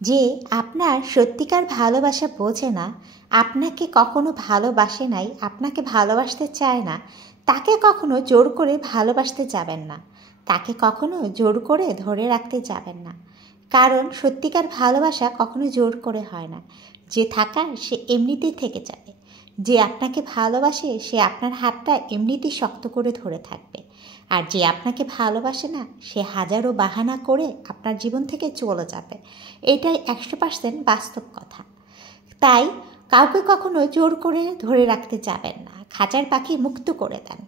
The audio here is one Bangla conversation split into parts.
যে আপনার সত্যিকার ভালোবাসা বোঝে না, আপনাকে কখনো ভালোবাসে নাই, আপনাকে ভালোবাসতে চায় না, তাকে কখনো জোর করে ভালোবাসতে যাবেন না, তাকে কখনো জোর করে ধরে রাখতে যাবেন না। কারণ সত্যিকার ভালোবাসা কখনো জোর করে হয় না। যে থাকার সে এমনিতেই থেকে যাবে। যে আপনাকে ভালোবাসে সে আপনার হাতটা এমনিতেই শক্ত করে ধরে থাকবে। আর যে আপনাকে ভালোবাসে না সে হাজারো বাহানা করে আপনার জীবন থেকে চলে যাবে। এটাই 100% বাস্তব কথা। তাই কাউকে কখনো জোর করে ধরে রাখতে যাবেন না। খাঁচার পাখি মুক্ত করে দেন।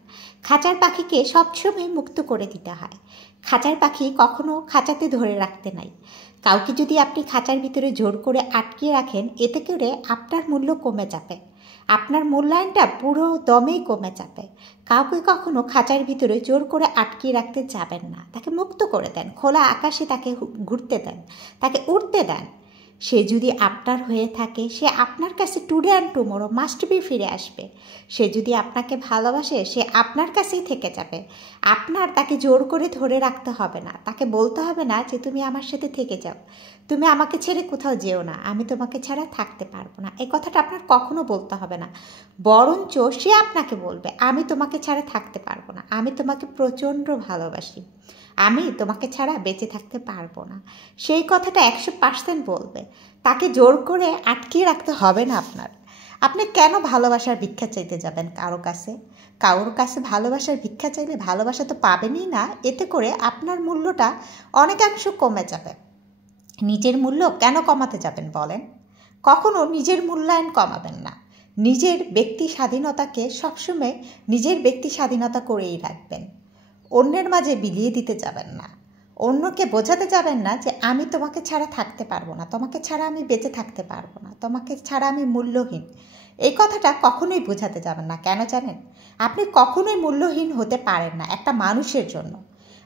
খাঁচার পাখিকে সবসময় মুক্ত করে দিতে হয়। খাঁচার পাখি কখনো খাঁচাতে ধরে রাখতে নাই। কাউকে যদি আপনি খাঁচার ভিতরে জোর করে আটকিয়ে রাখেন, এতে করে আপনার মূল্য কমে যাবে, আপনার মূল্যায়নটা পুরো দমেই কমে যাবে। কাউকে কখনো খাঁচার ভিতরে জোর করে আটকিয়ে রাখতে যাবেন না। তাকে মুক্ত করে দেন, খোলা আকাশে তাকে ঘুরতে দেন, তাকে উড়তে দেন। সে যদি আপনার হয়ে থাকে, সে আপনার কাছে today and tomorrow must be ফিরে আসবে। সে যদি আপনাকে ভালোবাসে, সে আপনার কাছেই থেকে যাবে। আপনার তাকে জোর করে ধরে রাখতে হবে না। তাকে বলতে হবে না যে তুমি আমার সাথে থেকে যাও, তুমি আমাকে ছেড়ে কোথাও যেও না, আমি তোমাকে ছাড়া থাকতে পারবো না। এই কথাটা আপনার কখনো বলতে হবে না। বরঞ্চ সে আপনাকে বলবে আমি তোমাকে ছাড়া থাকতে পারবো না, আমি তোমাকে প্রচণ্ড ভালোবাসি, আমি তোমাকে ছাড়া বেঁচে থাকতে পারবো না। সেই কথাটা 100% বলবে। তাকে জোর করে আটকিয়ে রাখতে হবে না আপনার। আপনি কেন ভালোবাসার ভিক্ষা চাইতে যাবেন কারোর কাছে ভালোবাসার ভিক্ষা চাইলে ভালোবাসা তো পাবেনই না। এতে করে আপনার মূল্যটা অনেকাংশ কমে যাবে। নিজের মূল্য কেন কমাতে যাবেন বলেন? কখনো নিজের মূল্যায়ন কমাবেন না। নিজের ব্যক্তি স্বাধীনতাকে সবসময় নিজের ব্যক্তি স্বাধীনতা করেই রাখবেন। অন্যের মাঝে বিলিয়ে দিতে যাবেন না। অন্যকে বোঝাতে যাবেন না যে আমি তোমাকে ছাড়া থাকতে পারবো না, তোমাকে ছাড়া আমি বেঁচে থাকতে পারবো না, তোমাকে ছাড়া আমি মূল্যহীন। এই কথাটা কখনোই বোঝাতে যাবেন না। কেন জানেন? আপনি কখনোই মূল্যহীন হতে পারেন না একটা মানুষের জন্য।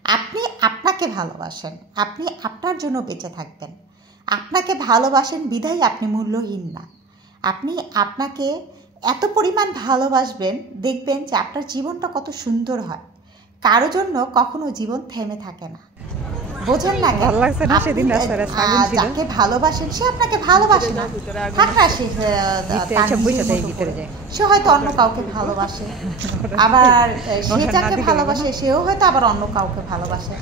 আপনি আপনাকে ভালোবাসেন, আপনি আপনার জন্য বেঁচে থাকবেন। আপনাকে ভালোবাসেন বিধায় আপনি মূল্যহীন না। আপনি আপনাকে এত পরিমাণ ভালোবাসবেন, দেখবেন যে আপনার জীবনটা কত সুন্দর হয়। কারো জন্য কখনো জীবন থেমে থাকে না। বোঝেন না? ভালো লাগছে না সেদিন রাস্তায় ছাগল ছিল, যাকে ভালোবাসেন সে আপনাকে ভালোবাসে না, থাক না, সে হয়তো অন্য কাউকে ভালোবাসে। আবার সে যাকে ভালোবাসে সেও হয়তো আবার অন্য কাউকে ভালোবাসে।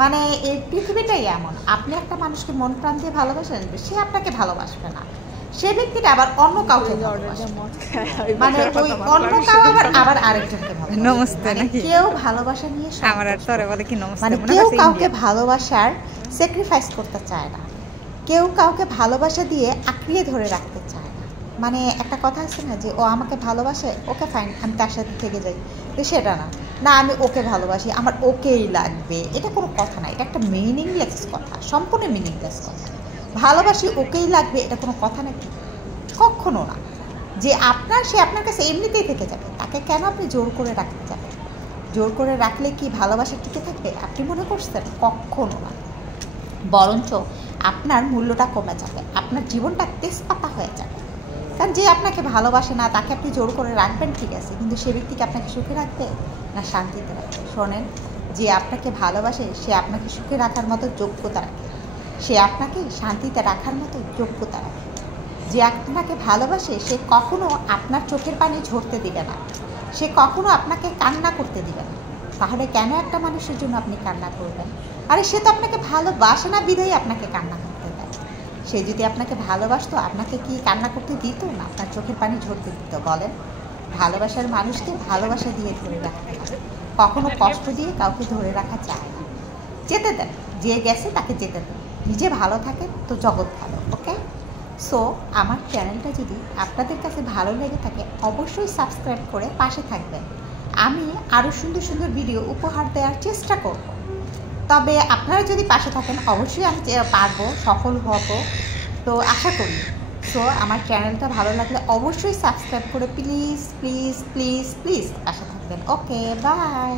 মানে এই পৃথিবীটাই এমন। আপনি একটা মানুষকে মন প্রাণ দিয়ে ভালোবাসেন, সে আপনাকে ভালোবাসবে না। সে ব্যক্তিটা আবার অন্য কাউকে মানে ওই অন্য কাউ আবার আরেকজনকে নমস্তে নাকি কেউ ভালোবাসা নিয়ে আমার আর তোরে বলে কি নমস্তে, মানে কেউ কাউকে ভালোবাসার স্যাক্রিফাইস করতে চায় না। কেউ কাউকে ভালোবাসা দিয়ে আঁকড়িয়ে ধরে রাখতে চায় না। মানে একটা কথা আছে না যে ও আমাকে ভালোবাসে, ওকে ফাইন, আমি তার সাথে থেকে যাই। তো সেটা না, না আমি ওকে ভালোবাসি, আমার ওকেই লাগবে, এটা কোনো কথা না। এটা একটা মিনিংলেস কথা, সম্পূর্ণ মিনিংলেস কথা। ভালোবাসি ওকেই লাগবে এটা কোনো কথা নাকি? কখনো না। যে আপনার, সে আপনার কাছে এমনিতেই থেকে যাবে। তাকে কেন আপনি জোর করে রাখতে যাবেন? জোর করে রাখলে কি ভালোবাসা টিকে থাকবে আপনি মনে করছেন? কখনো না। বরঞ্চ আপনার মূল্যটা কমে যাবে, আপনার জীবনটা তেজপাতা হয়ে যাবে। কারণ যে আপনাকে ভালোবাসে না তাকে আপনি জোর করে রাখবেন, ঠিক আছে, কিন্তু সে ব্যক্তিকে আপনাকে সুখে রাখবে না শান্তিতে রাখবে? শোনেন, যে আপনাকে ভালোবাসে সে আপনাকে সুখে রাখার মতো যোগ্যতা রাখে, সে আপনাকে শান্তিতে রাখার মতো যোগ্যতা রাখে। যে আপনাকে ভালোবাসে সে কখনো আপনার চোখের পানি ঝরতে দিবে না, সে কখনো আপনাকে কান্না করতে দিবে না। তাহলে কেন একটা মানুষের জন্য আপনি কান্না করবেন? আরে সে তো আপনাকে ভালোবাসে না বিধায় আপনাকে কান্না করতে দেয়। সে যদি আপনাকে ভালোবাসতো আপনাকে কি কান্না করতে দিত না? আপনার চোখের পানি ঝরতে দিত? বলেন। ভালোবাসার মানুষকে ভালোবাসা দিয়ে ধরে রাখতে হয়, কখনো কষ্ট দিয়ে কাউকে ধরে রাখা যায় না। যেতে দেন, যে গেছে তাকে যেতে দেন। নিজে ভালো থাকেন তো জগৎ ভালো। ওকে? সো আমার চ্যানেলটা যদি আপনাদের কাছে ভালো লেগে থাকে অবশ্যই সাবস্ক্রাইব করে পাশে থাকবেন। আমি আরও সুন্দর সুন্দর ভিডিও উপহার দেওয়ার চেষ্টা করব। তবে আপনারা যদি পাশে থাকেন অবশ্যই আমি পারবো, সফল হব তো আশা করি। সো আমার চ্যানেলটা ভালো লাগলে অবশ্যই সাবস্ক্রাইব করে প্লিজ প্লিজ প্লিজ প্লিজ পাশে থাকবেন। ওকে, বাই।